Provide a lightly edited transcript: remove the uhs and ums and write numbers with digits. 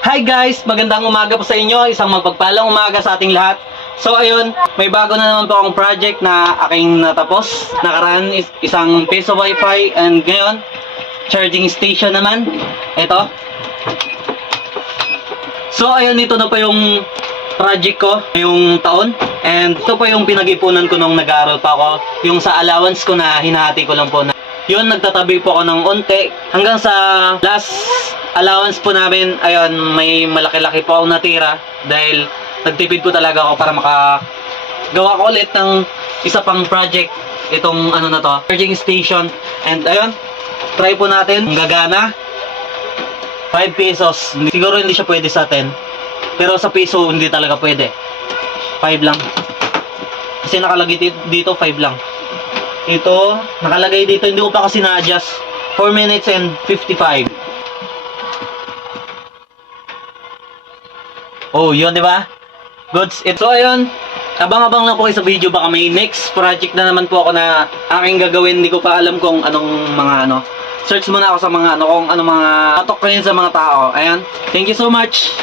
Hi guys! Magandang umaga po sa inyo. Isang magpagpalang umaga sa ating lahat. So ayun, may bago na naman po akong project na aking natapos. Nakaraan isang piso wifi and ngayon, charging station naman. Ito. So ayun, ito na po yung project ko ngayong taon. And ito po yung pinag-ipunan ko nung nag-aaral pa ako. Yung sa allowance ko na hinahati ko lang po na. Yun, nagtatabi po ako ng onte. Hanggang sa last allowance po namin, ayun, may malaki-laki po akong natira. Dahil nagtipid po talaga ako para makagawa ko ulit ng isa pang project. Itong ano na to, charging station. And ayun, try po natin. Kung gagana, 5 pesos. Siguro hindi siya pwede sa 10. Pero sa piso, hindi talaga pwede. 5 lang. Kasi nakalagay dito 5 lang. Ito, nakalagay dito, hindi ko pa kasi na-adjust. 4 minutes and 55. Oh, yun, di ba? Goods. So, ayun. Abang-abang lang po kayo sa video. Baka may next project na naman po ako na aking gagawin. Hindi ko pa alam kung anong mga ano. Search muna ako sa mga ano, kung anong mga patok ko yun sa mga tao. Ayan. Thank you so much.